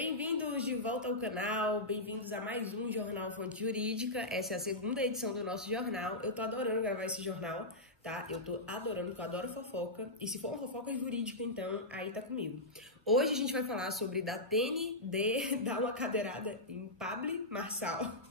Bem-vindos de volta ao canal, bem-vindos a mais um Jornal Fonte Jurídica. Essa é a segunda edição do nosso jornal. Eu tô adorando gravar esse jornal, tá? Eu tô adorando, porque eu adoro fofoca. E se for uma fofoca jurídica, então, aí tá comigo. Hoje a gente vai falar sobre Datene dar uma cadeirada em Pablo Marçal.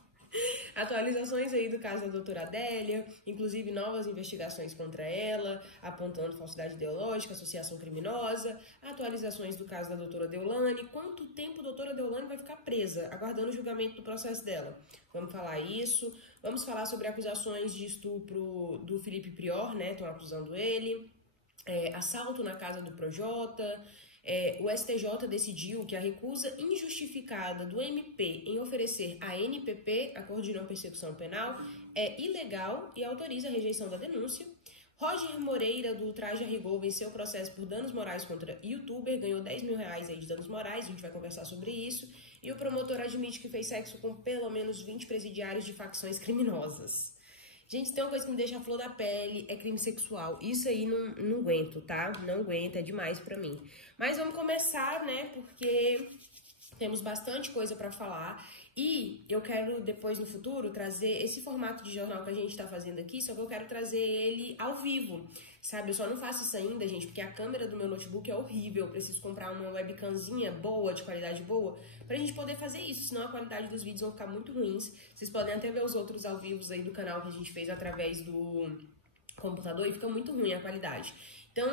Atualizações aí do caso da doutora Adélia, inclusive novas investigações contra ela, apontando falsidade ideológica, associação criminosa, atualizações do caso da doutora Deolane, quanto tempo a doutora Deolane vai ficar presa, aguardando o julgamento do processo dela. Vamos falar isso, vamos falar sobre acusações de estupro do Felipe Prior, né, estão acusando ele, assalto na casa do Projota. O STJ decidiu que a recusa injustificada do MP em oferecer a NPP, Acordo de Não Persecução Penal, é ilegal e autoriza a rejeição da denúncia. Roger Moreira, do Traje a Rigor, venceu o processo por danos morais contra youtuber, ganhou R$10 mil aí de danos morais, a gente vai conversar sobre isso. E o promotor admite que fez sexo com pelo menos 20 presidiários de facções criminosas. Gente, tem uma coisa que me deixa a flor da pele, é crime sexual. Isso aí não aguento, tá? Não aguento, é demais pra mim. Mas vamos começar, né? Porque temos bastante coisa pra falar. E eu quero, depois, no futuro, trazer esse formato de jornal que a gente tá fazendo aqui, só que eu quero trazer ele ao vivo, sabe? Eu só não faço isso ainda, gente, porque a câmera do meu notebook é horrível. Eu preciso comprar uma webcamzinha boa, de qualidade boa, pra gente poder fazer isso, senão a qualidade dos vídeos vão ficar muito ruins. Vocês podem até ver os outros ao vivo aí do canal que a gente fez através do computador e fica muito ruim a qualidade. Então,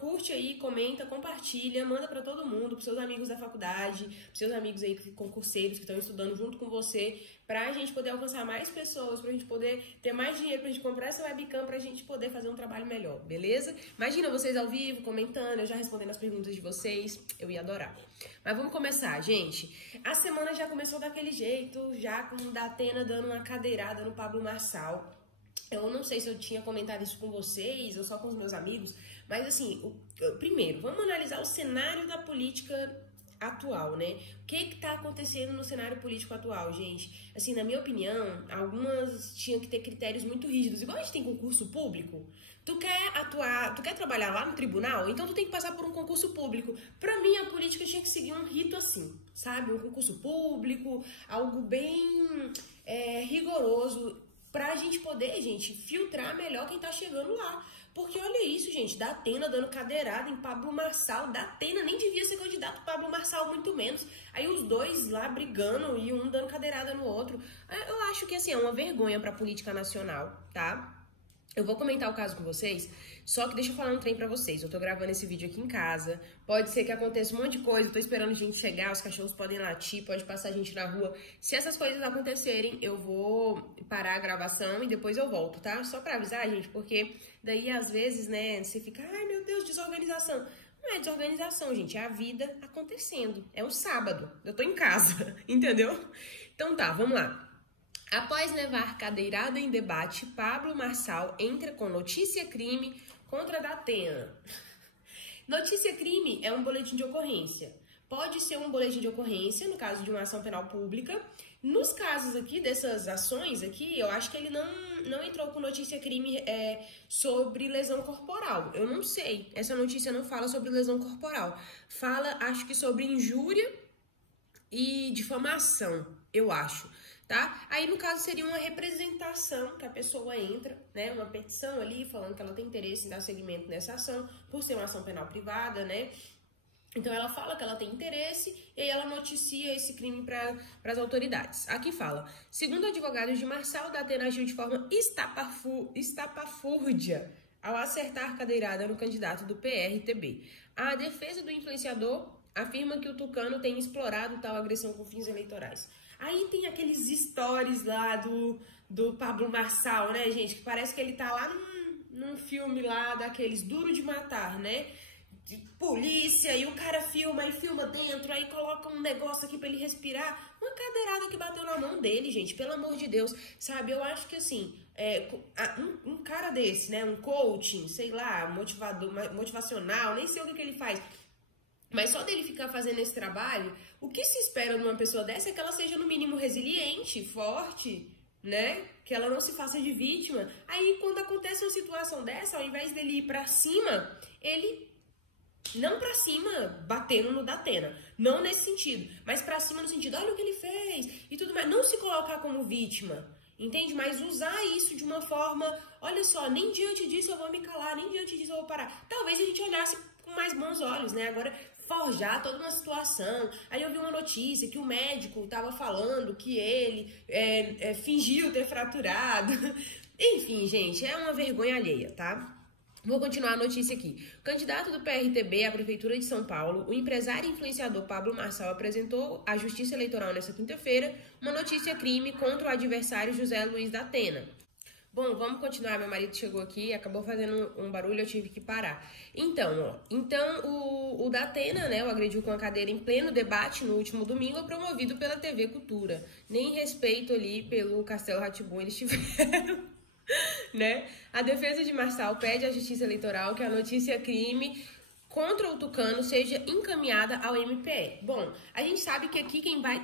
curte aí, comenta, compartilha, manda pra todo mundo, pros seus amigos da faculdade, pros seus amigos aí concurseiros que estão estudando junto com você, pra gente poder alcançar mais pessoas, pra gente poder ter mais dinheiro, pra gente comprar essa webcam, pra gente poder fazer um trabalho melhor, beleza? Imagina vocês ao vivo, comentando, eu já respondendo as perguntas de vocês, eu ia adorar. Mas vamos começar, gente. A semana já começou daquele jeito, já com Datena dando uma cadeirada no Pablo Marçal. Eu não sei se eu tinha comentado isso com vocês ou só com os meus amigos, mas assim, primeiro, vamos analisar o cenário da política atual, né? O que tá acontecendo no cenário político atual, gente? Assim, na minha opinião, algumas tinham que ter critérios muito rígidos. Igual a gente tem concurso público, tu quer trabalhar lá no tribunal, então tu tem que passar por um concurso público. Pra mim, a política tinha que seguir um rito assim, sabe? Um concurso público, algo bem rigoroso, pra gente poder, gente, filtrar melhor quem tá chegando lá. Porque olha isso, gente, Datena dando cadeirada em Pablo Marçal. Datena nem devia ser candidato, Pablo Marçal muito menos. Aí os dois lá brigando e um dando cadeirada no outro. Eu acho que, assim, é uma vergonha pra política nacional, tá? Eu vou comentar o caso com vocês, só que deixa eu falar um trem pra vocês. Eu tô gravando esse vídeo aqui em casa, pode ser que aconteça um monte de coisa, eu tô esperando gente chegar, os cachorros podem latir, pode passar gente na rua. Se essas coisas acontecerem, eu vou parar a gravação e depois eu volto, tá? Só pra avisar, gente, porque daí às vezes, né, você fica, ai meu Deus, desorganização. Não é desorganização, gente, é a vida acontecendo. É um sábado, eu tô em casa, entendeu? Então tá, vamos lá. Após levar cadeirada em debate, Pablo Marçal entra com notícia-crime contra Datena. Notícia-crime é um boletim de ocorrência. Pode ser um boletim de ocorrência, no caso de uma ação penal pública. Nos casos aqui, dessas ações aqui, eu acho que ele não entrou com notícia-crime sobre lesão corporal. Eu não sei. Essa notícia não fala sobre lesão corporal. Fala, acho que sobre injúria e difamação, eu acho. Tá? Aí, no caso, seria uma representação que a pessoa entra, né? Uma petição ali, falando que ela tem interesse em dar seguimento nessa ação, por ser uma ação penal privada, né? Então, ela fala que ela tem interesse e aí ela noticia esse crime para as autoridades. Aqui fala, segundo advogados de Marçal, Datena agiu de forma estapafúrdia ao acertar cadeirada no candidato do PRTB. A defesa do influenciador afirma que o tucano tem explorado tal agressão com fins eleitorais. Aí tem aqueles stories lá do Pablo Marçal, né, gente? Que parece que ele tá lá num filme lá daqueles Duro de Matar, né? De polícia, e o cara filma, e filma dentro, aí coloca um negócio aqui pra ele respirar. Uma cadeirada que bateu na mão dele, gente, pelo amor de Deus. Sabe, eu acho que assim, um cara desse, né, um coaching, sei lá, motivacional, nem sei o que ele faz, mas só dele ficar fazendo esse trabalho, o que se espera de uma pessoa dessa é que ela seja no mínimo resiliente, forte, né? Que ela não se faça de vítima. Aí quando acontece uma situação dessa, ao invés dele ir pra cima, ele Não pra cima, batendo no Datena. Não nesse sentido. Mas pra cima no sentido, olha o que ele fez e tudo mais. Não se colocar como vítima, entende? Mas usar isso de uma forma, olha só, nem diante disso eu vou me calar, nem diante disso eu vou parar. Talvez a gente olhasse com mais bons olhos, né? Agora, forjar toda uma situação. Aí eu vi uma notícia que o médico tava falando que ele fingiu ter fraturado. Enfim, gente, é uma vergonha alheia, tá? Vou continuar a notícia aqui. O candidato do PRTB à Prefeitura de São Paulo, o empresário e influenciador Pablo Marçal, apresentou à Justiça Eleitoral nesta quinta-feira uma notícia-crime contra o adversário José Luiz Datena. Bom, vamos continuar. Meu marido chegou aqui, acabou fazendo um barulho, eu tive que parar. Então, o Datena, né, o agrediu com a cadeira em pleno debate no último domingo, promovido pela TV Cultura. Nem respeito ali pelo Castelo Rá-Tim-Bum eles tiveram. Né? A defesa de Marçal pede à Justiça Eleitoral que a notícia crime contra o Tucano seja encaminhada ao MPE. Bom, a gente sabe que aqui quem vai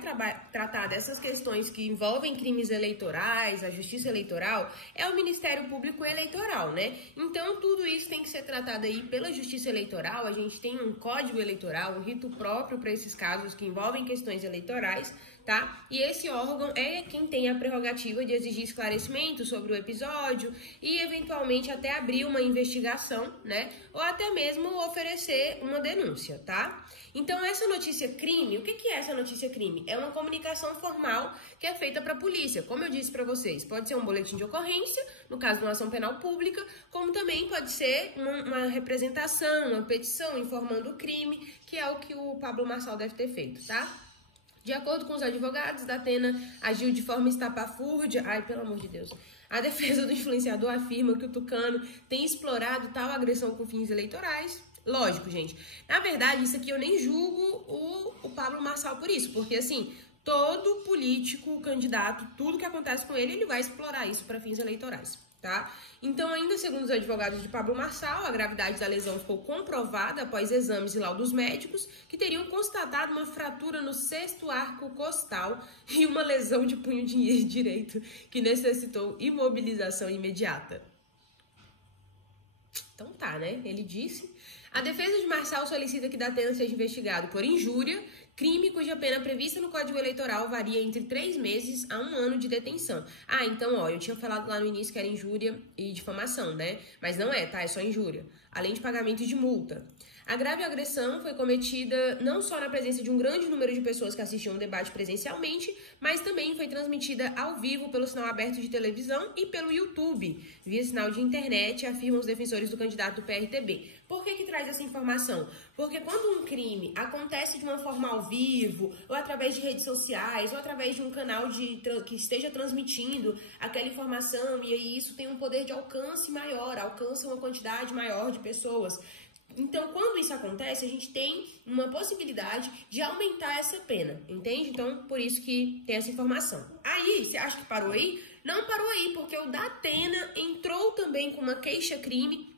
tratar dessas questões que envolvem crimes eleitorais, a Justiça Eleitoral, é o Ministério Público Eleitoral, né? Então, tudo isso tem que ser tratado aí pela Justiça Eleitoral. A gente tem um código eleitoral, um rito próprio para esses casos que envolvem questões eleitorais, tá? E esse órgão é quem tem a prerrogativa de exigir esclarecimento sobre o episódio e, eventualmente, até abrir uma investigação, né? Ou até mesmo oferecer uma denúncia, tá? Então, essa notícia crime, o que é essa notícia crime? É uma comunicação formal que é feita para a polícia. Como eu disse para vocês, pode ser um boletim de ocorrência, no caso de uma ação penal pública, como também pode ser uma representação, uma petição informando o crime, que é o que o Pablo Marçal deve ter feito, tá? De acordo com os advogados, Datena agiu de forma estapafúrdia. Ai, pelo amor de Deus. A defesa do influenciador afirma que o Tucano tem explorado tal agressão com fins eleitorais. Lógico, gente. Na verdade, isso aqui eu nem julgo o Pablo Marçal por isso. Porque, assim, todo político, candidato, tudo que acontece com ele, ele vai explorar isso para fins eleitorais, tá? Então, ainda segundo os advogados de Pablo Marçal, a gravidade da lesão ficou comprovada após exames e laudos médicos que teriam constatado uma fratura no 6º arco costal e uma lesão de punho direito que necessitou imobilização imediata. Então tá, né? Ele disse. A defesa de Marçal solicita que Datena seja investigado por injúria, crime cuja pena prevista no Código Eleitoral varia entre 3 meses a 1 ano de detenção. Ah, então, ó, eu tinha falado lá no início que era injúria e difamação, né? Mas não é, tá? É só injúria. Além de pagamento de multa. A grave agressão foi cometida não só na presença de um grande número de pessoas que assistiam o debate presencialmente, mas também foi transmitida ao vivo pelo sinal aberto de televisão e pelo YouTube, via sinal de internet, afirmam os defensores do candidato do PRTB. Por que traz essa informação? Porque quando um crime acontece de uma forma ao vivo, ou através de redes sociais, ou através de um canal que esteja transmitindo aquela informação, e aí isso tem um poder de alcance maior, alcança uma quantidade maior de pessoas. Então, quando isso acontece, a gente tem uma possibilidade de aumentar essa pena, entende? Então, por isso que tem essa informação. Aí, você acha que parou aí? Não parou aí, porque o Datena entrou também com uma queixa-crime.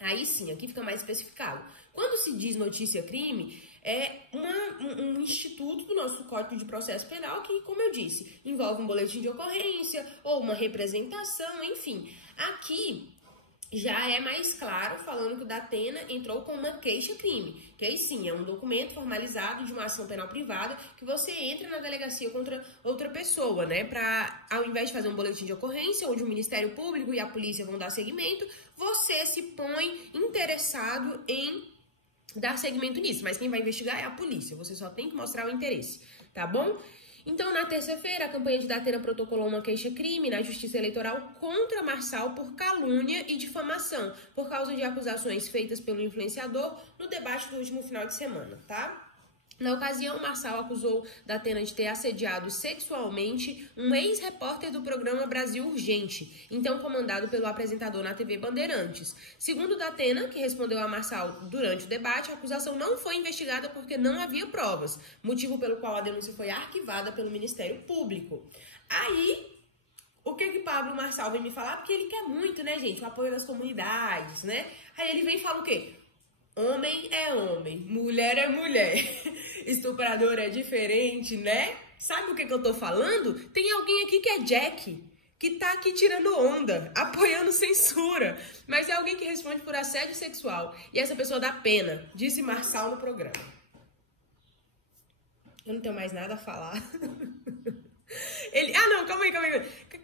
Aí sim, aqui fica mais especificado. Quando se diz notícia-crime, é um instituto do nosso Código de Processo Penal que, como eu disse, envolve um boletim de ocorrência ou uma representação, enfim. Aqui já é mais claro falando que o Datena entrou com uma queixa-crime, que aí sim é um documento formalizado de uma ação penal privada que você entra na delegacia contra outra pessoa, né? Para, ao invés de fazer um boletim de ocorrência, onde o Ministério Público e a polícia vão dar seguimento, você se põe interessado em dar seguimento nisso. Mas quem vai investigar é a polícia, você só tem que mostrar o interesse, tá bom? Então, na terça-feira, a campanha de Datena protocolou uma queixa-crime na Justiça Eleitoral contra Marçal por calúnia e difamação, por causa de acusações feitas pelo influenciador no debate do último final de semana, tá? Na ocasião, Marçal acusou Datena de ter assediado sexualmente um ex-repórter do programa Brasil Urgente, então comandado pelo apresentador na TV Bandeirantes. Segundo Datena, que respondeu a Marçal durante o debate, a acusação não foi investigada porque não havia provas, motivo pelo qual a denúncia foi arquivada pelo Ministério Público. Aí, o que Pablo Marçal vem me falar? Porque ele quer muito, né, gente? O apoio das comunidades, né? Aí ele vem e fala o quê? Homem é homem, mulher é mulher, estuprador é diferente, né? Sabe o que eu tô falando? Tem alguém aqui que é Jack, que tá aqui tirando onda, apoiando censura, mas é alguém que responde por assédio sexual. E essa pessoa dá pena, disse Marçal no programa. Eu não tenho mais nada a falar. Calma aí.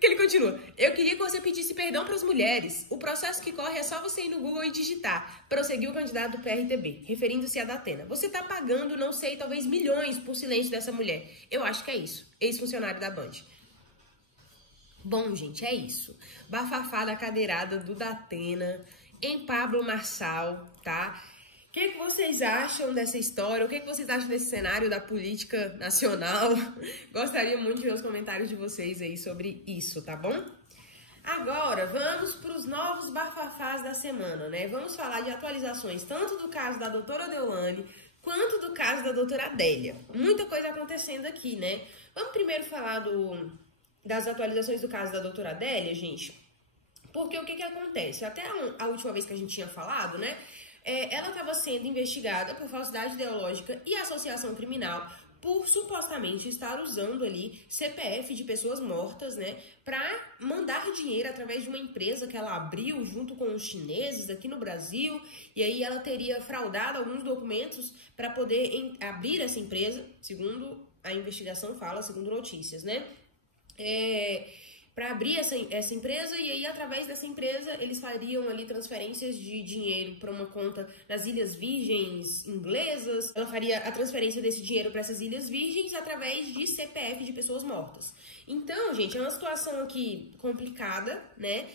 Que ele continua. Eu queria que você pedisse perdão para as mulheres. O processo que corre é só você ir no Google e digitar. Prosseguiu o candidato do PRTB, referindo-se a Datena. Você tá pagando, não sei, talvez milhões por silêncio dessa mulher. Eu acho que é isso. Ex-funcionário da Band. Bom, gente, é isso. Bafafá da cadeirada do Datena em Pablo Marçal, tá? O que vocês acham dessa história? O que vocês acham desse cenário da política nacional? Gostaria muito de ver os comentários de vocês aí sobre isso, tá bom? Agora, vamos para os novos bafafás da semana, né? Vamos falar de atualizações tanto do caso da doutora Deolane quanto do caso da doutora Adélia. Muita coisa acontecendo aqui, né? Vamos primeiro falar das atualizações do caso da doutora Adélia, gente? Porque o que acontece? Até a última vez que a gente tinha falado, né? Ela estava sendo investigada por falsidade ideológica e associação criminal por supostamente estar usando ali CPF de pessoas mortas, né, para mandar dinheiro através de uma empresa que ela abriu junto com os chineses aqui no Brasil, e aí ela teria fraudado alguns documentos para poder abrir essa empresa, segundo a investigação fala, segundo notícias, né? Para abrir essa empresa, e aí através dessa empresa eles fariam ali transferências de dinheiro para uma conta nas Ilhas Virgens inglesas. Ela faria a transferência desse dinheiro para essas Ilhas Virgens através de CPF de pessoas mortas. Então, gente, é uma situação aqui complicada, né?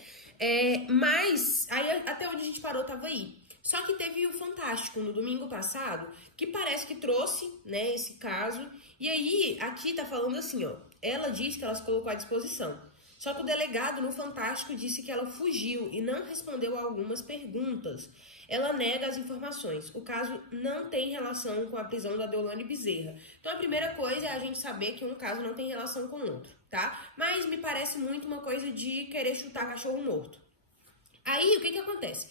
Mas aí até onde a gente parou tava aí. Só que teve o Fantástico no domingo passado, que parece que trouxe, né, esse caso. E aí, aqui tá falando assim, ó, ela diz que ela se colocou à disposição. Só que o delegado no Fantástico disse que ela fugiu e não respondeu a algumas perguntas. Ela nega as informações. O caso não tem relação com a prisão da Deolane Bezerra. Então a primeira coisa é a gente saber que um caso não tem relação com o outro, tá? Mas me parece muito uma coisa de querer chutar cachorro morto. Aí o que acontece?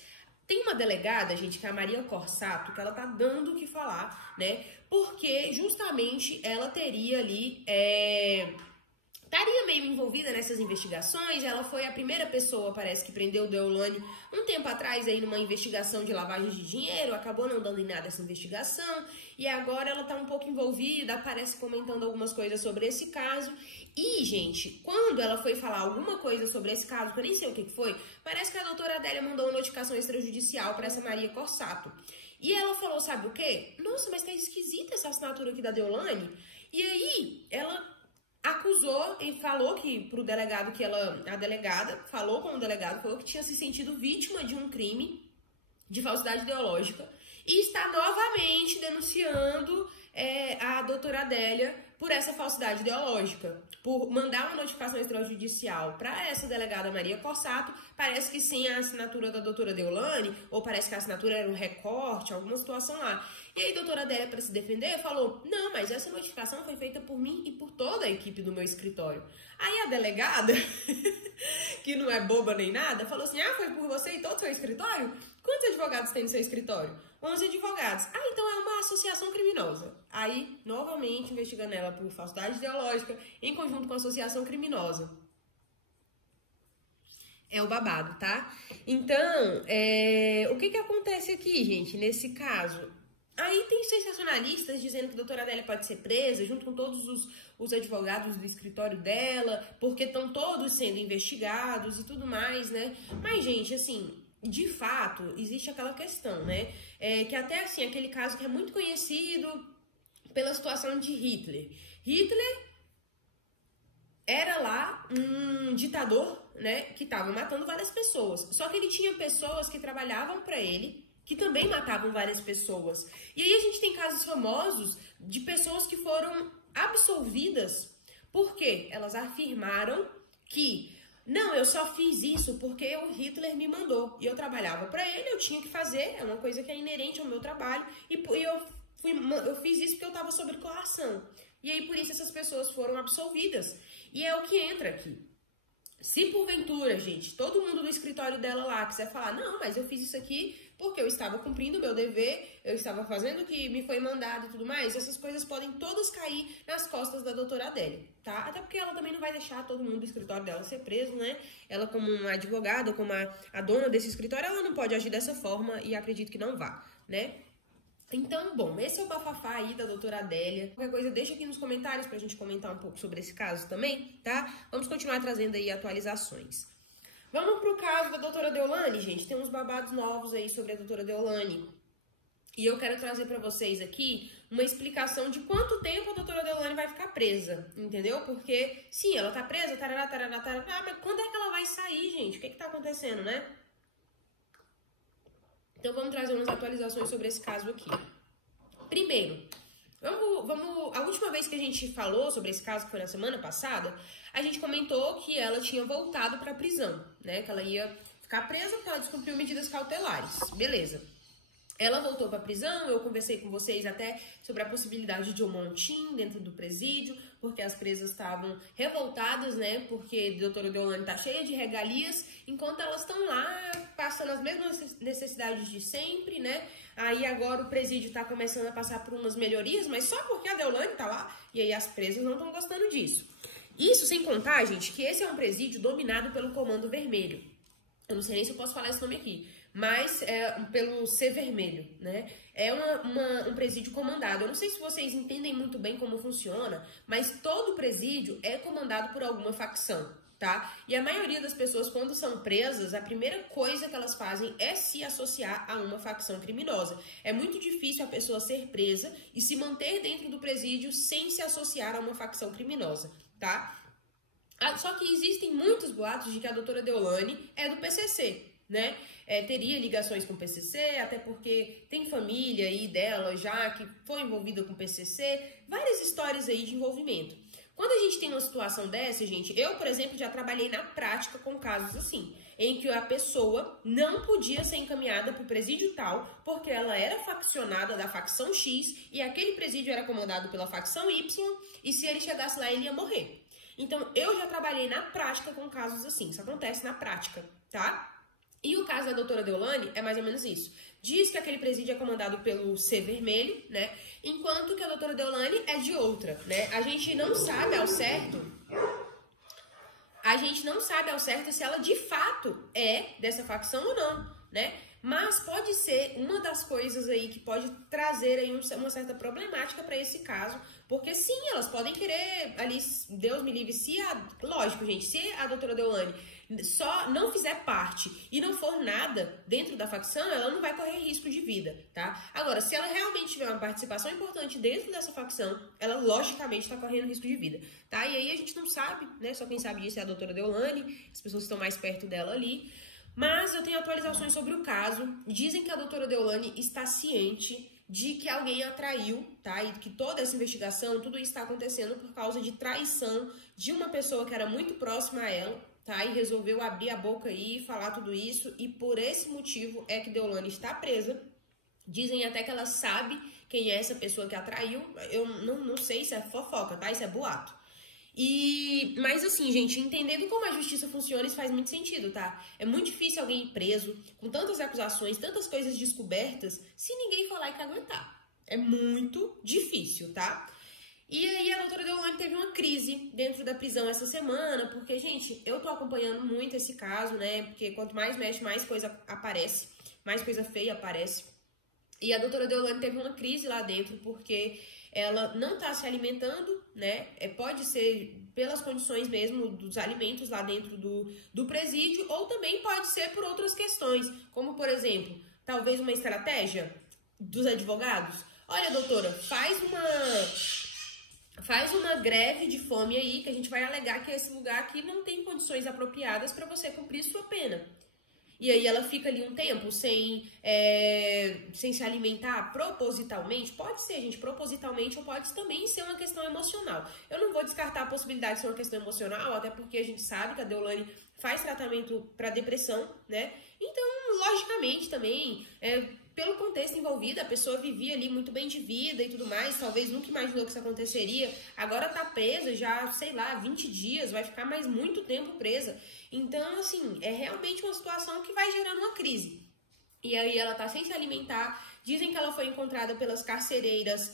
Tem uma delegada, gente, que é a Maria Corsato, que ela tá dando o que falar, né? Porque justamente ela teria ali... estaria meio envolvida nessas investigações. Ela foi a primeira pessoa, parece, que prendeu Deolane um tempo atrás aí numa investigação de lavagem de dinheiro, acabou não dando em nada essa investigação, e agora ela tá um pouco envolvida, parece comentando algumas coisas sobre esse caso. E, gente, quando ela foi falar alguma coisa sobre esse caso, que eu nem sei o que foi, parece que a doutora Adélia mandou uma notificação extrajudicial para essa Maria Corsato. E ela falou, sabe o quê? Nossa, mas tá esquisita essa assinatura aqui da Deolane. E aí, ela acusou e falou que pro delegado que a delegada falou com o delegado, falou que tinha se sentido vítima de um crime de falsidade ideológica e está novamente denunciando a doutora Adélia por essa falsidade ideológica, por mandar uma notificação extrajudicial para essa delegada Maria Corsato, parece que sem a assinatura da doutora Deolane, ou parece que a assinatura era um recorte, alguma situação lá. E aí a doutora Adélia, para se defender, falou, não, mas essa notificação foi feita por mim e por toda a equipe do meu escritório. Aí a delegada, que não é boba nem nada, falou assim, foi por você e todo o seu escritório? Quantos advogados tem no seu escritório? 11 advogados. Então é uma associação criminosa. Aí, novamente, investigando ela por falsidade ideológica em conjunto com a associação criminosa. É o babado, tá? Então, o que acontece aqui, gente, nesse caso? Aí tem sensacionalistas dizendo que a doutora Adélia pode ser presa, junto com todos os advogados do escritório dela, porque estão todos sendo investigados e tudo mais, né? Mas, gente, assim, de fato, existe aquela questão, né? Que até, assim, aquele caso que é muito conhecido pela situação de Hitler. Hitler era lá um ditador, né, que estava matando várias pessoas. Só que ele tinha pessoas que trabalhavam para ele, que também matavam várias pessoas. E aí a gente tem casos famosos de pessoas que foram absolvidas porque elas afirmaram que não, eu só fiz isso porque o Hitler me mandou. E eu trabalhava para ele, eu tinha que fazer, é uma coisa que é inerente ao meu trabalho, e eu fiz isso porque eu estava sob coação. E aí por isso essas pessoas foram absolvidas. E é o que entra aqui. Se porventura, gente, todo mundo do escritório dela lá quiser falar, não, mas eu fiz isso aqui porque eu estava cumprindo o meu dever, eu estava fazendo o que me foi mandado e tudo mais. Essas coisas podem todas cair nas costas da doutora Adélia, tá? Até porque ela também não vai deixar todo mundo do escritório dela ser preso, né? Ela, como uma advogada, como a dona desse escritório, ela não pode agir dessa forma e acredito que não vá, né? Então, bom, esse é o bafafá aí da doutora Adélia. Qualquer coisa, deixa aqui nos comentários pra gente comentar um pouco sobre esse caso também, tá? Vamos continuar trazendo aí atualizações. Vamos pro caso da doutora Deolane, gente. Tem uns babados novos aí sobre a doutora Deolane. E eu quero trazer pra vocês aqui uma explicação de quanto tempo a doutora Deolane vai ficar presa, entendeu? Porque, sim, ela tá presa, tarará, tarará, tarará, mas quando é que ela vai sair, gente? O que tá acontecendo, né? Então, vamos trazer umas atualizações sobre esse caso aqui. Primeiro, a última vez que a gente falou sobre esse caso, que foi na semana passada, a gente comentou que ela tinha voltado para a prisão, né? Que ela ia ficar presa porque ela descumpriu medidas cautelares. Beleza. Ela voltou para a prisão, eu conversei com vocês até sobre a possibilidade de um montim dentro do presídio, porque as presas estavam revoltadas, né? Porque a doutora Deolane tá cheia de regalias, enquanto elas estão lá passando as mesmas necessidades de sempre, né? Aí agora o presídio tá começando a passar por umas melhorias, mas só porque a Deolane tá lá, e aí as presas não estão gostando disso. Isso sem contar, gente, que esse é um presídio dominado pelo Comando Vermelho. Eu não sei nem se eu posso falar esse nome aqui, mas é pelo C Vermelho, né? É um presídio comandado. Eu não sei se vocês entendem muito bem como funciona, mas todo presídio é comandado por alguma facção, tá? E a maioria das pessoas, quando são presas, a primeira coisa que elas fazem é se associar a uma facção criminosa. É muito difícil a pessoa ser presa e se manter dentro do presídio sem se associar a uma facção criminosa, tá? Só que existem muitos boatos de que a doutora Deolane é do PCC, né? Teria ligações com o PCC, até porque tem família aí dela já que foi envolvida com o PCC, várias histórias aí de envolvimento. Quando a gente tem uma situação dessa, gente, eu, por exemplo, já trabalhei na prática com casos assim, em que a pessoa não podia ser encaminhada para o presídio tal, porque ela era faccionada da facção X e aquele presídio era comandado pela facção Y, e se ele chegasse lá, ele ia morrer. Então, eu já trabalhei na prática com casos assim, isso acontece na prática, tá? E o caso da doutora Deolane é mais ou menos isso. Diz que aquele presídio é comandado pelo C Vermelho, né? Enquanto que a doutora Deolane é de outra, né? A gente não sabe ao certo se ela de fato é dessa facção ou não, né? Mas pode ser uma das coisas aí que pode trazer aí uma certa problemática para esse caso, porque sim, elas podem querer ali, Deus me livre, lógico, gente, se a doutora Deolane só não fizer parte e não for nada dentro da facção, ela não vai correr risco de vida, tá? Agora, se ela realmente tiver uma participação importante dentro dessa facção, ela logicamente tá correndo risco de vida, tá? E aí a gente não sabe, né? Só quem sabe disso é a doutora Deolane, as pessoas que estão mais perto dela ali. Mas eu tenho atualizações sobre o caso. Dizem que a doutora Deolane está ciente de que alguém a traiu, tá? E que toda essa investigação, tudo isso está acontecendo por causa de traição de uma pessoa que era muito próxima a ela, tá? E resolveu abrir a boca aí e falar tudo isso. E por esse motivo é que Deolane está presa. Dizem até que ela sabe quem é essa pessoa que a traiu. Eu não sei se é fofoca, tá? Isso é boato. Mas assim, gente, entendendo como a justiça funciona, isso faz muito sentido, tá? É muito difícil alguém ir preso, com tantas acusações, tantas coisas descobertas, se ninguém for lá e aguentar. É muito difícil, tá? E aí a doutora Deolane teve uma crise dentro da prisão essa semana, porque, gente, eu tô acompanhando muito esse caso, né? Porque quanto mais mexe, mais coisa aparece, mais coisa feia aparece. E a doutora Deolane teve uma crise lá dentro, porque ela não tá se alimentando, né? Pode ser pelas condições mesmo dos alimentos lá dentro do presídio, ou também pode ser por outras questões, como, por exemplo, talvez uma estratégia dos advogados. Olha, doutora, faz uma greve de fome aí, que a gente vai alegar que esse lugar aqui não tem condições apropriadas para você cumprir sua pena. E aí ela fica ali um tempo sem se alimentar propositalmente. Pode ser, gente, propositalmente, ou pode também ser uma questão emocional. Eu não vou descartar a possibilidade de ser uma questão emocional, até porque a gente sabe que a Deolane faz tratamento para depressão, né? Então, logicamente, também, pelo contexto envolvido, a pessoa vivia ali muito bem de vida e tudo mais, talvez nunca imaginou que isso aconteceria. Agora tá presa já, sei lá, 20 dias, vai ficar mais muito tempo presa. Então, assim, é realmente uma situação que vai gerando uma crise. E aí ela tá sem se alimentar. Dizem que ela foi encontrada pelas carcereiras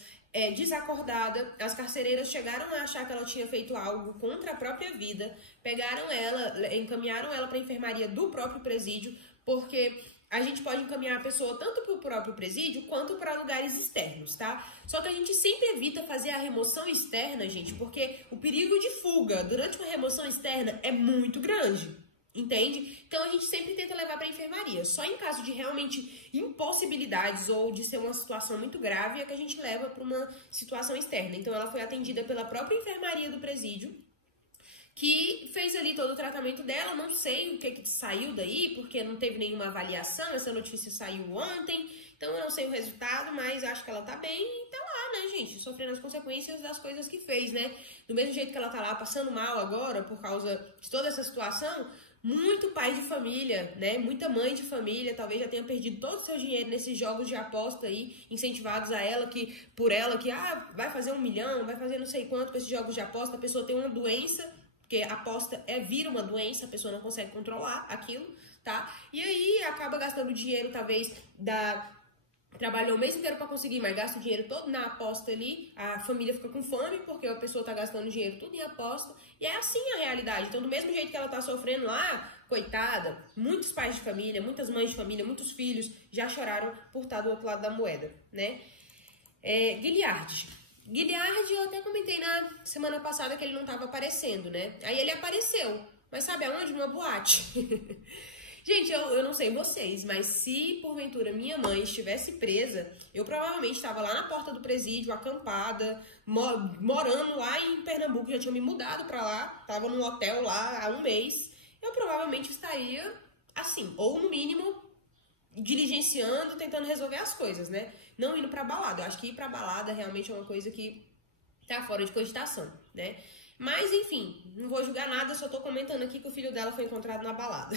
desacordada. As carcereiras chegaram a achar que ela tinha feito algo contra a própria vida. Pegaram ela, encaminharam ela para a enfermaria do próprio presídio, porque a gente pode encaminhar a pessoa tanto para o próprio presídio quanto para lugares externos, tá? Só que a gente sempre evita fazer a remoção externa, gente, porque o perigo de fuga durante uma remoção externa é muito grande. Entende? Então a gente sempre tenta levar para a enfermaria. Só em caso de realmente impossibilidades ou de ser uma situação muito grave é que a gente leva para uma situação externa. Então ela foi atendida pela própria enfermaria do presídio, que fez ali todo o tratamento dela. Não sei o que saiu daí, porque não teve nenhuma avaliação. Essa notícia saiu ontem, então eu não sei o resultado, mas acho que ela tá bem e tá lá, né, gente? Sofrendo as consequências das coisas que fez, né? Do mesmo jeito que ela tá lá passando mal agora por causa de toda essa situação, muito pai de família, né? Muita mãe de família talvez já tenha perdido todo o seu dinheiro nesses jogos de aposta aí, incentivados a ela, por ela, vai fazer 1 milhão, vai fazer não sei quanto com esses jogos de aposta. A pessoa tem uma doença, porque a aposta vira uma doença, a pessoa não consegue controlar aquilo, tá? E aí acaba gastando dinheiro, talvez, trabalhou o mês inteiro para conseguir, mas gasta o dinheiro todo na aposta ali, a família fica com fome porque a pessoa tá gastando dinheiro tudo em aposta, e é assim a realidade. Então, do mesmo jeito que ela tá sofrendo lá, coitada, muitos pais de família, muitas mães de família, muitos filhos já choraram por estar do outro lado da moeda, né? Guilherme, eu até comentei na semana passada que ele não tava aparecendo, né? Aí ele apareceu, mas sabe aonde? Numa boate. Gente, eu não sei vocês, mas se porventura minha mãe estivesse presa, eu provavelmente estava lá na porta do presídio, acampada, morando lá em Pernambuco, já tinha me mudado pra lá, tava num hotel lá há 1 mês, eu provavelmente estaria assim, ou no mínimo diligenciando, tentando resolver as coisas, né? Não indo pra balada. Eu acho que ir pra balada realmente é uma coisa que tá fora de cogitação, né? Mas, enfim, não vou julgar nada, só tô comentando aqui que o filho dela foi encontrado na balada.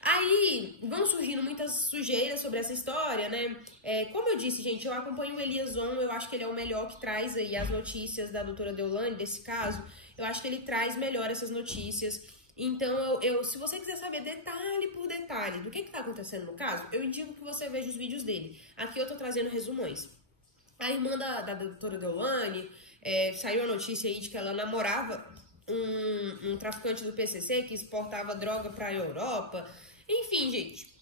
Aí, vão surgindo muitas sujeiras sobre essa história, né? Como eu disse, gente, eu acompanho o Elias On, eu acho que ele é o melhor que traz aí as notícias da doutora Deolane, desse caso. Eu acho que ele traz melhor essas notícias. Então, se você quiser saber detalhe por detalhe do que tá acontecendo no caso, eu indico que você veja os vídeos dele. Aqui eu tô trazendo resumões. A irmã da doutora Deolane, saiu a notícia aí de que ela namorava um traficante do PCC que exportava droga pra Europa. Enfim, gente,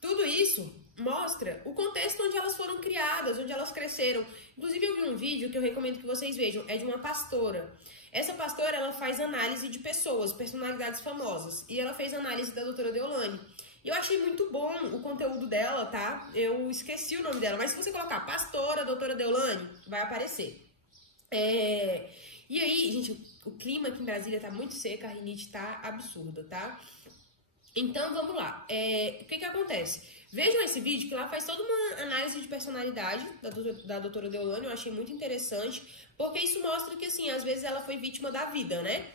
tudo isso mostra o contexto onde elas foram criadas, onde elas cresceram. Inclusive, eu vi um vídeo que eu recomendo que vocês vejam, é de uma pastora. Essa pastora, ela faz análise de pessoas, personalidades famosas, e ela fez análise da doutora Deolane. E eu achei muito bom o conteúdo dela, tá? Eu esqueci o nome dela, mas se você colocar pastora, doutora Deolane, vai aparecer. E aí, gente, o clima aqui em Brasília tá muito seco, a rinite tá absurda, tá? Então, vamos lá. O que acontece? Vejam esse vídeo, que lá faz toda uma análise de personalidade da doutora Deolane. Eu achei muito interessante, porque isso mostra que, assim, às vezes ela foi vítima da vida, né?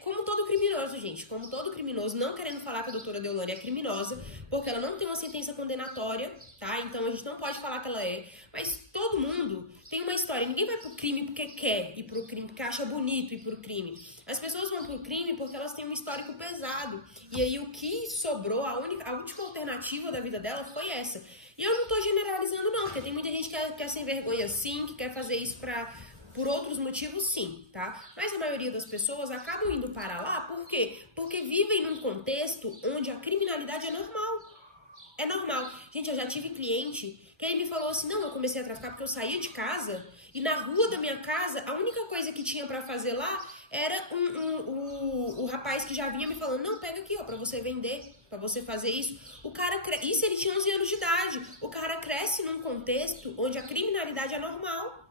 Como todo criminoso, gente. Como todo criminoso, não querendo falar que a doutora Deolane é criminosa, porque ela não tem uma sentença condenatória, tá? Então, a gente não pode falar que ela é. Mas todo mundo tem uma história. Ninguém vai pro crime porque quer ir pro crime, porque acha bonito ir pro crime. As pessoas vão pro crime porque elas têm um histórico pesado. E aí, o que sobrou, a última alternativa da vida dela foi essa. E eu não tô generalizando, não, porque tem muita gente que é sem vergonha, sim, que quer fazer isso por outros motivos, sim, tá? Mas a maioria das pessoas acabam indo para lá, por quê? Porque vivem num contexto onde a criminalidade é normal. É normal. Gente, eu já tive cliente que ele me falou assim, não, eu comecei a traficar porque eu saía de casa e na rua da minha casa, a única coisa que tinha pra fazer lá era o rapaz que já vinha me falando, não, pega aqui, ó, pra você vender, pra você fazer isso. O cara isso ele tinha 11 anos de idade. O cara cresce num contexto onde a criminalidade é normal.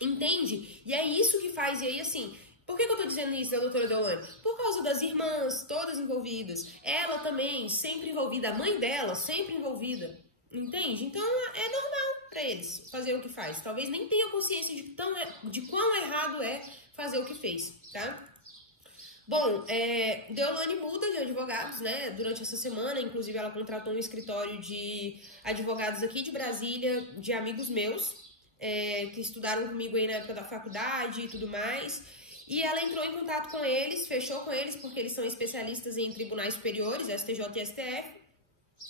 Entende? E é isso que faz, e aí assim, por que eu tô dizendo isso da doutora Deolane? Por causa das irmãs, todas envolvidas, ela também sempre envolvida, a mãe dela sempre envolvida, entende? Então é normal pra eles fazer o que faz, talvez nem tenham consciência de quão errado é fazer o que fez, tá? Bom, Deolane muda de advogados, né, durante essa semana, inclusive ela contratou um escritório de advogados aqui de Brasília, de amigos meus, que estudaram comigo aí na época da faculdade e tudo mais, e ela entrou em contato com eles, fechou com eles, porque eles são especialistas em tribunais superiores, STJ e STF,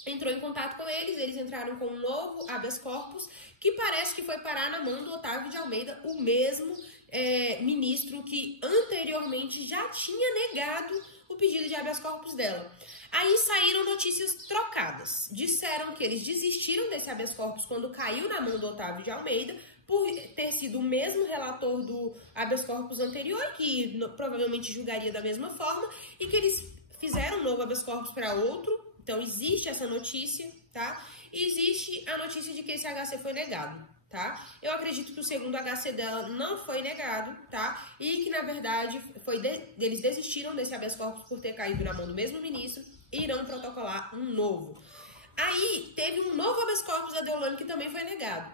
entrou em contato com eles entraram com um novo habeas corpus, que parece que foi parar na mão do Otávio de Almeida, o mesmo ministro que anteriormente já tinha negado o pedido de habeas corpus dela. Aí saíram notícias trocadas. Disseram que eles desistiram desse habeas corpus quando caiu na mão do Otávio de Almeida, por ter sido o mesmo relator do habeas corpus anterior, que provavelmente julgaria da mesma forma, e que eles fizeram um novo habeas corpus para outro. Então, existe essa notícia, tá? E existe a notícia de que esse HC foi negado, tá? Eu acredito que o segundo HC dela não foi negado, tá? E que, na verdade, eles desistiram desse habeas corpus por ter caído na mão do mesmo ministro e irão protocolar um novo. Aí, teve um novo habeas corpus da Deolane que também foi negado,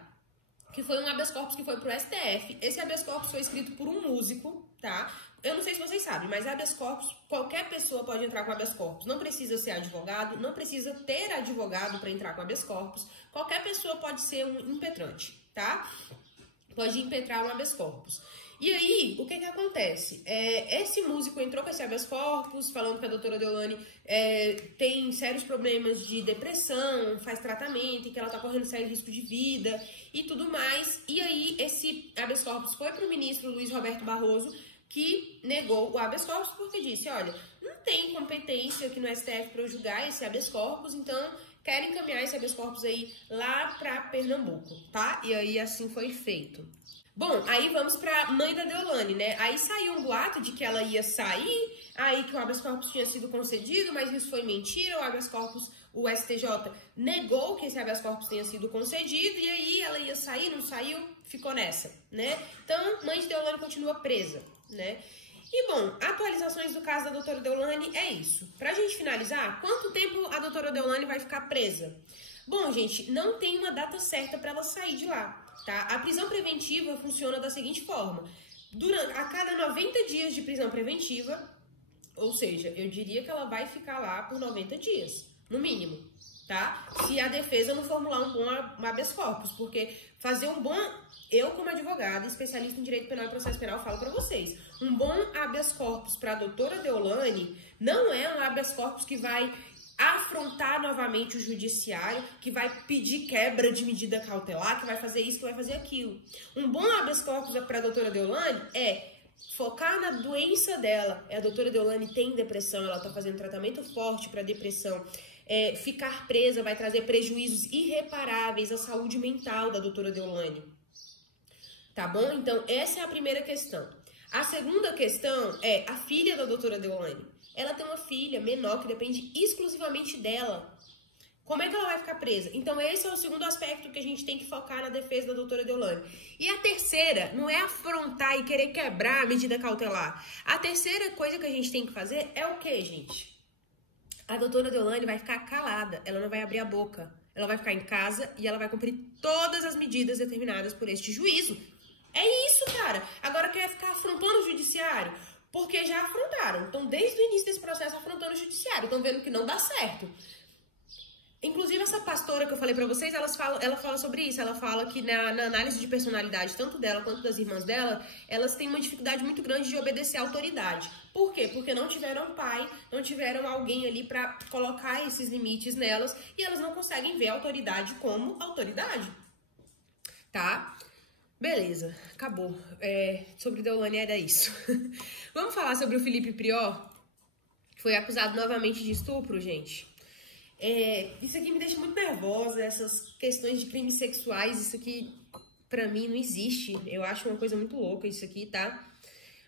que foi um habeas corpus que foi pro STF. Esse habeas corpus foi escrito por um músico, tá? Eu não sei se vocês sabem, mas habeas corpus, qualquer pessoa pode entrar com habeas corpus. Não precisa ser advogado, não precisa ter advogado para entrar com habeas corpus. Qualquer pessoa pode ser um impetrante, tá? Pode impetrar um habeas corpus. E aí, o que acontece? Esse músico entrou com esse habeas corpus, falando que a doutora Deolane tem sérios problemas de depressão, faz tratamento e que ela tá correndo sério risco de vida e tudo mais. E aí, esse habeas corpus foi pro ministro Luiz Roberto Barroso, que negou o habeas corpus porque disse, olha, não tem competência aqui no STF para eu julgar esse habeas corpus, então quero encaminhar esse habeas corpus aí lá para Pernambuco, tá? E aí assim foi feito. Bom, aí vamos pra mãe da Deolane, né? Aí saiu um boato de que ela ia sair, aí que o habeas corpus tinha sido concedido, mas isso foi mentira, o habeas corpus, o STJ negou que esse habeas corpus tenha sido concedido, e aí ela ia sair, não saiu, ficou nessa, né? Então, mãe de Deolane continua presa, né? E, bom, atualizações do caso da doutora Deolane é isso. Pra gente finalizar, quanto tempo a doutora Deolane vai ficar presa? Bom, gente, não tem uma data certa para ela sair de lá, tá? A prisão preventiva funciona da seguinte forma. A cada 90 dias de prisão preventiva, ou seja, eu diria que ela vai ficar lá por 90 dias, no mínimo, tá? Se a defesa não formular um bom habeas corpus, porque fazer um bom... Eu, como advogada, especialista em direito penal e processo penal, falo pra vocês, um bom habeas corpus pra doutora Deolane não é um habeas corpus que vai afrontar novamente o judiciário, que vai pedir quebra de medida cautelar, que vai fazer isso, que vai fazer aquilo. Um bom habeas corpus pra doutora Deolane é focar na doença dela. A doutora Deolane tem depressão, ela tá fazendo tratamento forte pra depressão. Ficar presa vai trazer prejuízos irreparáveis à saúde mental da doutora Deolane. Tá bom? Então, essa é a primeira questão. A segunda questão é a filha da doutora Deolane. Ela tem uma filha menor que depende exclusivamente dela. Como é que ela vai ficar presa? Então, esse é o segundo aspecto que a gente tem que focar na defesa da doutora Deolane. E a terceira não é afrontar e querer quebrar a medida cautelar. A terceira coisa que a gente tem que fazer é o quê, gente? A doutora Deolane vai ficar calada, ela não vai abrir a boca. Ela vai ficar em casa e ela vai cumprir todas as medidas determinadas por este juízo. É isso, cara. Agora quer ficar afrontando o judiciário? Porque já afrontaram. Então, desde o início desse processo, afrontando o judiciário. Estão vendo que não dá certo. Inclusive, essa pastora que eu falei pra vocês, ela fala sobre isso. Ela fala que na análise de personalidade, tanto dela quanto das irmãs dela, elas têm uma dificuldade muito grande de obedecer à autoridade. Por quê? Porque não tiveram pai, não tiveram alguém ali pra colocar esses limites nelas, e elas não conseguem ver a autoridade como autoridade. Tá? Beleza, acabou. Sobre Deolane era isso. Vamos falar sobre o Felipe Prior, que foi acusado novamente de estupro, gente. Isso aqui me deixa muito nervosa, essas questões de crimes sexuais, isso aqui pra mim não existe. Eu acho uma coisa muito louca isso aqui, tá?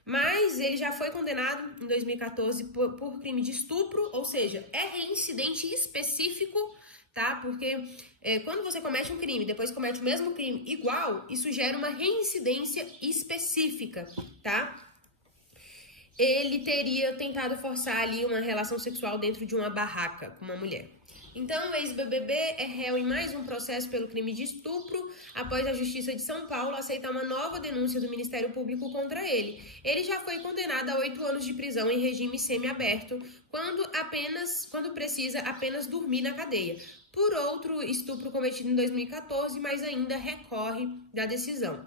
Mas ele já foi condenado em 2014 por crime de estupro, ou seja, é reincidente específico, tá? Porque quando você comete um crime, depois comete o mesmo crime igual, isso gera uma reincidência específica, tá? Ele teria tentado forçar ali uma relação sexual dentro de uma barraca com uma mulher. Então, o ex-BBB é réu em mais um processo pelo crime de estupro, após a Justiça de São Paulo aceitar uma nova denúncia do Ministério Público contra ele. Ele já foi condenado a 8 anos de prisão em regime semiaberto, quando precisa apenas dormir na cadeia, por outro estupro cometido em 2014, mas ainda recorre da decisão.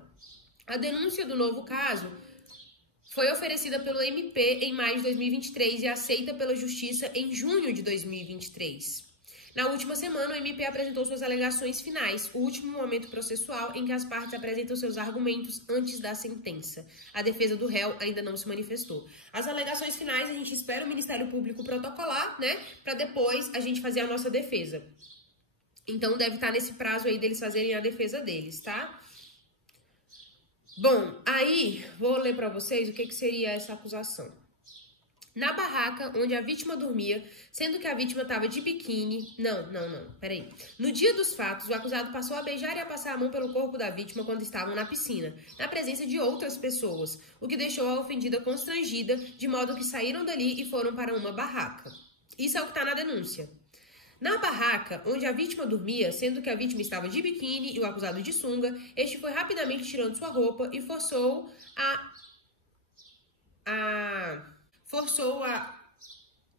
A denúncia do novo caso foi oferecida pelo MP em maio de 2023 e aceita pela Justiça em junho de 2023. Na última semana, o MP apresentou suas alegações finais, o último momento processual em que as partes apresentam seus argumentos antes da sentença. A defesa do réu ainda não se manifestou. As alegações finais, a gente espera o Ministério Público protocolar, né, para depois a gente fazer a nossa defesa. Então, deve estar nesse prazo aí deles fazerem a defesa deles, tá? Bom, aí, vou ler para vocês o que seria essa acusação. Na barraca onde a vítima dormia, sendo que a vítima estava de biquíni... peraí. No dia dos fatos, o acusado passou a beijar e a passar a mão pelo corpo da vítima quando estavam na piscina, na presença de outras pessoas, o que deixou a ofendida constrangida, de modo que saíram dali e foram para uma barraca. Isso é o que está na denúncia. Na barraca, onde a vítima dormia, sendo que a vítima estava de biquíni e o acusado de sunga, este foi rapidamente tirando sua roupa e forçou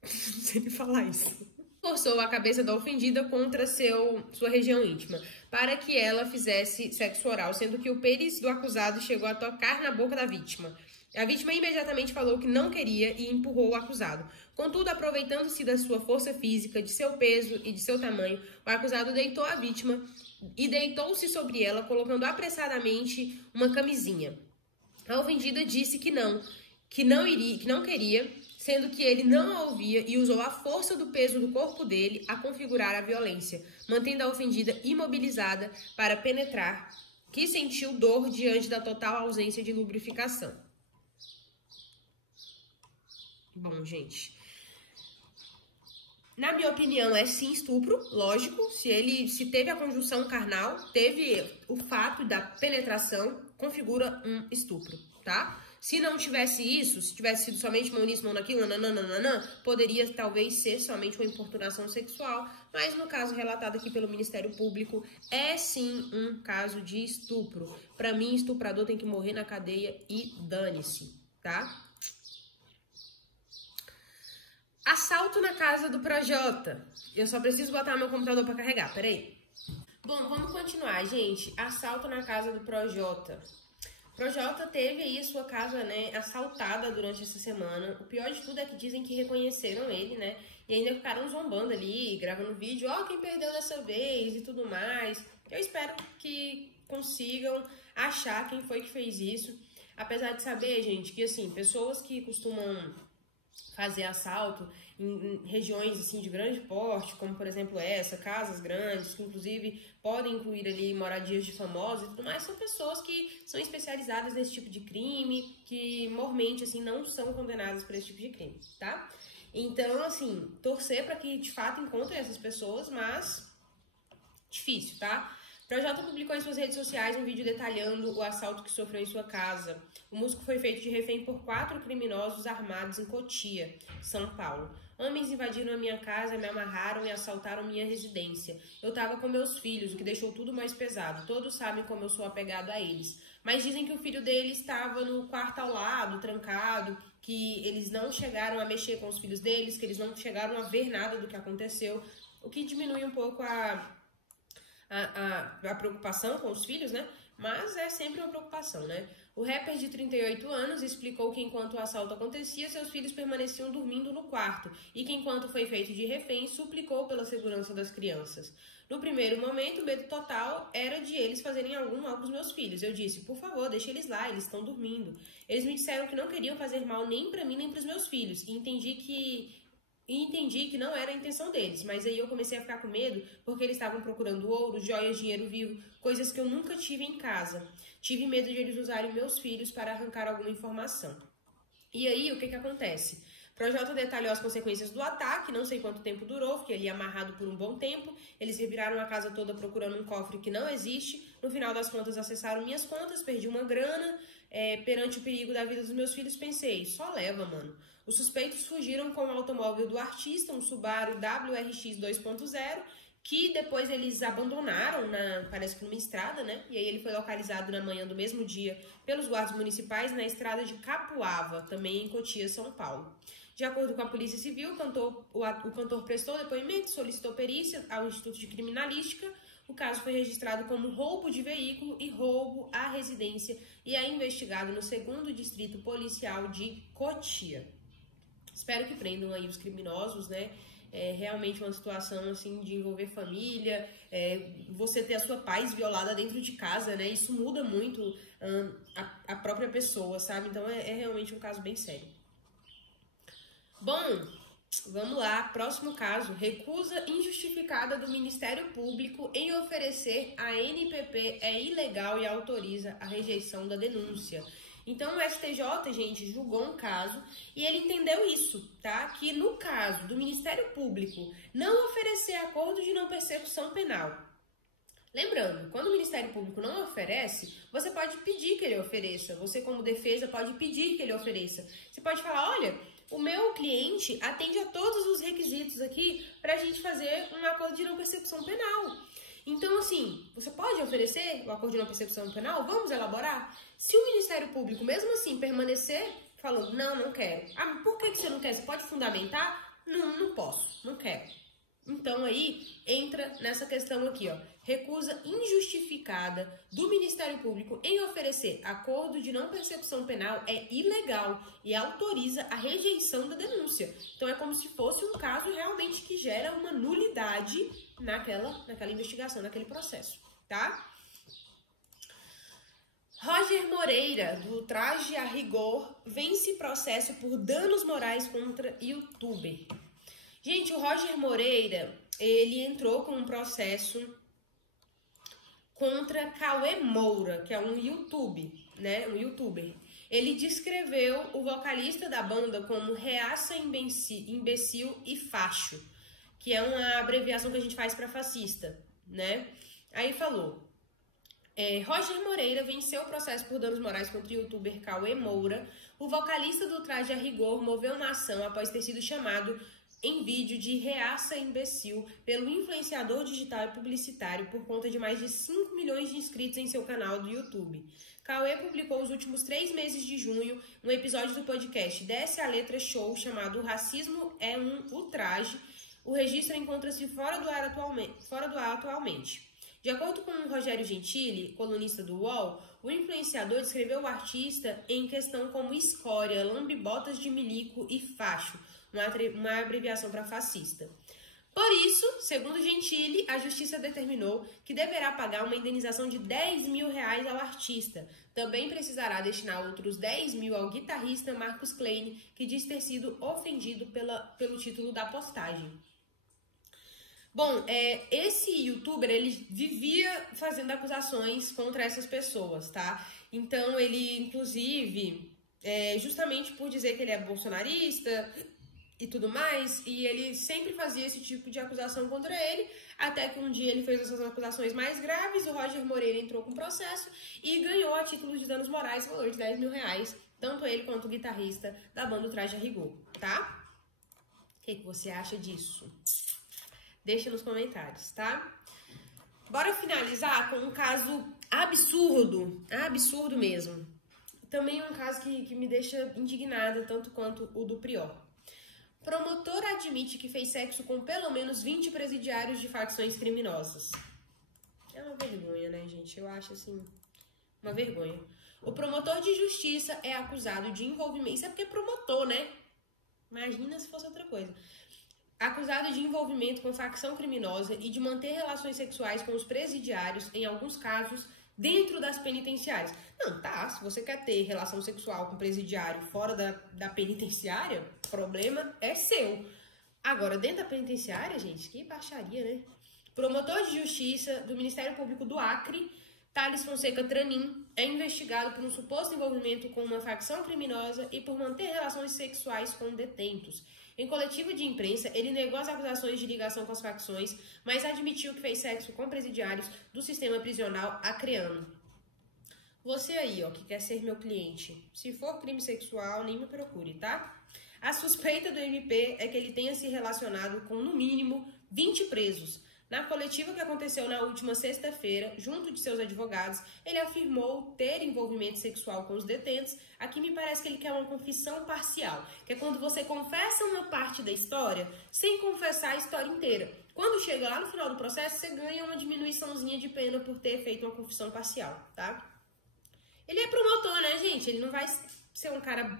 não sei nem falar isso. Forçou a cabeça da ofendida contra sua região íntima, para que ela fizesse sexo oral, sendo que o pênis do acusado chegou a tocar na boca da vítima. A vítima imediatamente falou que não queria e empurrou o acusado. Contudo, aproveitando-se da sua força física, de seu peso e de seu tamanho, o acusado deitou a vítima e deitou-se sobre ela, colocando apressadamente uma camisinha. A ofendida disse que não queria, sendo que ele não a ouvia e usou a força do peso do corpo dele a configurar a violência, mantendo a ofendida imobilizada para penetrar, que sentiu dor diante da total ausência de lubrificação. Bom, gente, na minha opinião é sim estupro, lógico, se teve a conjunção carnal, teve o fato da penetração, configura um estupro, tá? Se não tivesse isso, se tivesse sido somente mão nisso, mão naquilo, poderia talvez ser somente uma importunação sexual, mas no caso relatado aqui pelo Ministério Público, é sim um caso de estupro. Pra mim, estuprador tem que morrer na cadeia e dane-se, tá? Assalto na casa do Projota. Eu só preciso botar meu computador pra carregar, peraí. Bom, vamos continuar, gente. Assalto na casa do Projota. Projota teve aí a sua casa, né, assaltada durante essa semana. O pior de tudo é que dizem que reconheceram ele, né, e ainda ficaram zombando ali, gravando vídeo, ó, quem perdeu dessa vez e tudo mais. Eu espero que consigam achar quem foi que fez isso. Apesar de saber, gente, que, assim, pessoas que costumam fazer assalto em regiões assim de grande porte, como por exemplo casas grandes, que inclusive podem incluir ali moradias de famosos e tudo mais, são pessoas que são especializadas nesse tipo de crime, que mormente assim não são condenadas por esse tipo de crime, tá? Então, assim, torcer para que de fato encontrem essas pessoas, mas difícil, tá? Projota publicou em suas redes sociais um vídeo detalhando o assalto que sofreu em sua casa. O músico foi feito de refém por 4 criminosos armados em Cotia, São Paulo. Homens invadiram a minha casa, me amarraram e assaltaram minha residência. Eu tava com meus filhos, o que deixou tudo mais pesado. Todos sabem como eu sou apegado a eles. Mas dizem que o filho dele estava no quarto ao lado, trancado, que eles não chegaram a mexer com os filhos deles, que eles não chegaram a ver nada do que aconteceu, o que diminui um pouco a preocupação com os filhos, né? Mas é sempre uma preocupação, né? O rapper de 38 anos explicou que enquanto o assalto acontecia, seus filhos permaneciam dormindo no quarto e que enquanto foi feito de refém, suplicou pela segurança das crianças. No primeiro momento, o medo total era de eles fazerem algum mal para os meus filhos. Eu disse, por favor, deixe eles lá, eles estão dormindo. Eles me disseram que não queriam fazer mal nem para mim nem para os meus filhos e entendi que não era a intenção deles, mas aí eu comecei a ficar com medo porque eles estavam procurando ouro, joias, dinheiro vivo, coisas que eu nunca tive em casa. Tive medo de eles usarem meus filhos para arrancar alguma informação. E aí, o que acontece? Projota detalhou as consequências do ataque, não sei quanto tempo durou, fiquei ali amarrado por um bom tempo, eles reviraram a casa toda procurando um cofre que não existe, no final das contas acessaram minhas contas, perdi uma grana, perante o perigo da vida dos meus filhos pensei, só leva, mano. Os suspeitos fugiram com o automóvel do artista, um Subaru WRX 2.0, que depois eles abandonaram, parece que numa estrada, né? E aí ele foi localizado na manhã do mesmo dia pelos guardas municipais na estrada de Capuava, também em Cotia, São Paulo. De acordo com a Polícia Civil, o cantor prestou depoimento, solicitou perícia ao Instituto de Criminalística. O caso foi registrado como roubo de veículo e roubo à residência e é investigado no 2º Distrito Policial de Cotia. Espero que prendam aí os criminosos, né? realmente uma situação assim de envolver família, você ter a sua paz violada dentro de casa, né? Isso muda muito a própria pessoa, sabe? Então é realmente um caso bem sério. Bom, vamos lá. Próximo caso. Recusa injustificada do Ministério Público em oferecer a NPP é ilegal e autoriza a rejeição da denúncia. Então, o STJ, gente, julgou um caso e ele entendeu isso, tá? Que no caso do Ministério Público não oferecer acordo de não persecução penal. Lembrando, quando o Ministério Público não oferece, você pode pedir que ele ofereça. Você, como defesa, pode pedir que ele ofereça. Você pode falar, olha, o meu cliente atende a todos os requisitos aqui para a gente fazer um acordo de não persecução penal. Então, assim, você pode oferecer o acordo de não persecução penal? Vamos elaborar? Se o Ministério Público, mesmo assim, permanecer falando, não quero. Ah, por que você não quer? Você pode fundamentar? Não posso, não quero. Então, aí, entra nessa questão aqui, ó. Recusa injustificada do Ministério Público em oferecer acordo de não persecução penal é ilegal e autoriza a rejeição da denúncia. Então, é como se fosse um caso realmente que gera uma nulidade naquela investigação, naquele processo, tá? Roger Moreira, do Traje a Rigor, vence processo por danos morais contra youtuber. Gente, o Roger Moreira, ele entrou com um processo contra Cauê Moura, que é um youtuber. Ele descreveu o vocalista da banda como reaça, imbecil e facho, que é uma abreviação que a gente faz para fascista, né? Aí falou, Roger Moreira venceu o processo por danos morais contra o youtuber Cauê Moura. O vocalista do Traje a Rigor moveu uma ação após ter sido chamado em vídeo de reaça imbecil pelo influenciador digital e publicitário por conta de mais de 5 milhões de inscritos em seu canal do YouTube. Cauê publicou os últimos 3 meses de junho um episódio do podcast Desce a Letra Show chamado O Racismo é um Ultraje. O registro encontra-se fora do ar atualmente. De acordo com o Rogério Gentili, colunista do UOL, o influenciador descreveu o artista em questão como escória, lambibotas de milico e facho, uma abreviação para fascista. Por isso, segundo Gentili, a justiça determinou que deverá pagar uma indenização de R$10 mil ao artista. Também precisará destinar outros 10 mil ao guitarrista Marcos Klein, que diz ter sido ofendido pelo título da postagem. Bom, esse youtuber, ele vivia fazendo acusações contra essas pessoas, tá? Então, ele, inclusive, justamente por dizer que ele é bolsonarista e tudo mais, e ele sempre fazia esse tipo de acusação contra ele, até que um dia ele fez essas acusações mais graves, o Roger Moreira entrou com processo e ganhou a título de danos morais, valor de R$10 mil, tanto ele quanto o guitarrista da banda Traje a Rigor, tá? O que você acha disso? Deixa nos comentários, tá? Bora finalizar com um caso absurdo mesmo. Também um caso que me deixa indignada, tanto quanto o do Prior. Promotor admite que fez sexo com pelo menos 20 presidiários de facções criminosas. É uma vergonha, né, gente? Eu acho, assim, uma vergonha. O promotor de justiça é acusado de envolvimento... Isso é porque é promotor, né? Imagina se fosse outra coisa. Acusado de envolvimento com facção criminosa e de manter relações sexuais com os presidiários, em alguns casos, dentro das penitenciárias. Não, tá, se você quer ter relação sexual com o presidiário fora da penitenciária, o problema é seu. Agora, dentro da penitenciária, gente, que baixaria, né? Promotor de Justiça do Ministério Público do Acre, Thales Fonseca Tranin, é investigado por um suposto envolvimento com uma facção criminosa e por manter relações sexuais com detentos. Em coletiva de imprensa, ele negou as acusações de ligação com as facções, mas admitiu que fez sexo com presidiários do sistema prisional acreano. Você aí, ó, que quer ser meu cliente, se for crime sexual, nem me procure, tá? A suspeita do MP é que ele tenha se relacionado com, no mínimo, 20 presos. Na coletiva que aconteceu na última sexta-feira, junto de seus advogados, ele afirmou ter envolvimento sexual com os detentos. Aqui me parece que ele quer uma confissão parcial, que é quando você confessa uma parte da história sem confessar a história inteira. Quando chega lá no final do processo, você ganha uma diminuiçãozinha de pena por ter feito uma confissão parcial, tá? Ele é promotor, né, gente? Ele não vai ser um cara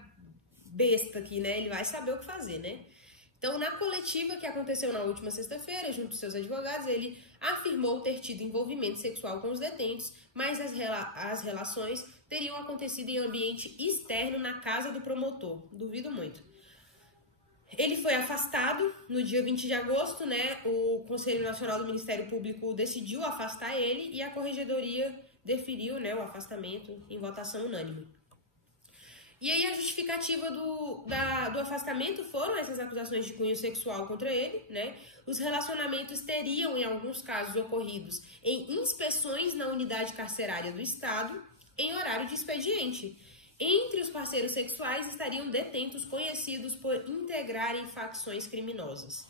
besta aqui, né? Ele vai saber o que fazer, né? Então, na coletiva que aconteceu na última sexta-feira, junto aos seus advogados, ele afirmou ter tido envolvimento sexual com os detentos, mas as relações teriam acontecido em ambiente externo na casa do promotor. Duvido muito. Ele foi afastado no dia 20 de agosto, né? O Conselho Nacional do Ministério Público decidiu afastar ele e a Corregedoria deferiu, né, o afastamento em votação unânime. E aí a justificativa do afastamento foram essas acusações de cunho sexual contra ele, né? Os relacionamentos teriam, em alguns casos, ocorridos em inspeções na unidade carcerária do Estado em horário de expediente. Entre os parceiros sexuais estariam detentos conhecidos por integrarem facções criminosas.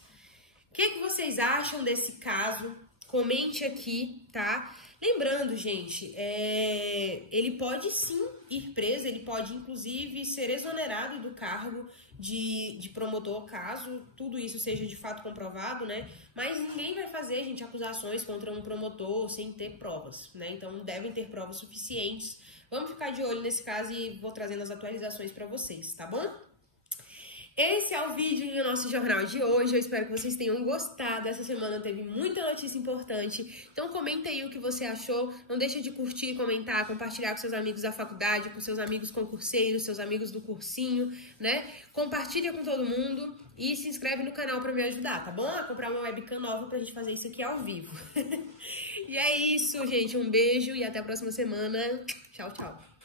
O que vocês acham desse caso? Comente aqui, tá? Lembrando, gente, ele pode sim ir preso, ele pode inclusive ser exonerado do cargo de promotor, caso tudo isso seja de fato comprovado, né? Mas ninguém vai fazer, gente, acusações contra um promotor sem ter provas, né? Então devem ter provas suficientes. Vamos ficar de olho nesse caso e vou trazendo as atualizações para vocês, tá bom? Esse é o vídeo do nosso jornal de hoje, eu espero que vocês tenham gostado. Essa semana teve muita notícia importante, então comenta aí o que você achou, não deixa de curtir, comentar, compartilhar com seus amigos da faculdade, com seus amigos concurseiros, seus amigos do cursinho, né? Compartilha com todo mundo e se inscreve no canal pra me ajudar, tá bom? A comprar uma webcam nova pra gente fazer isso aqui ao vivo. E é isso, gente, um beijo e até a próxima semana. Tchau, tchau.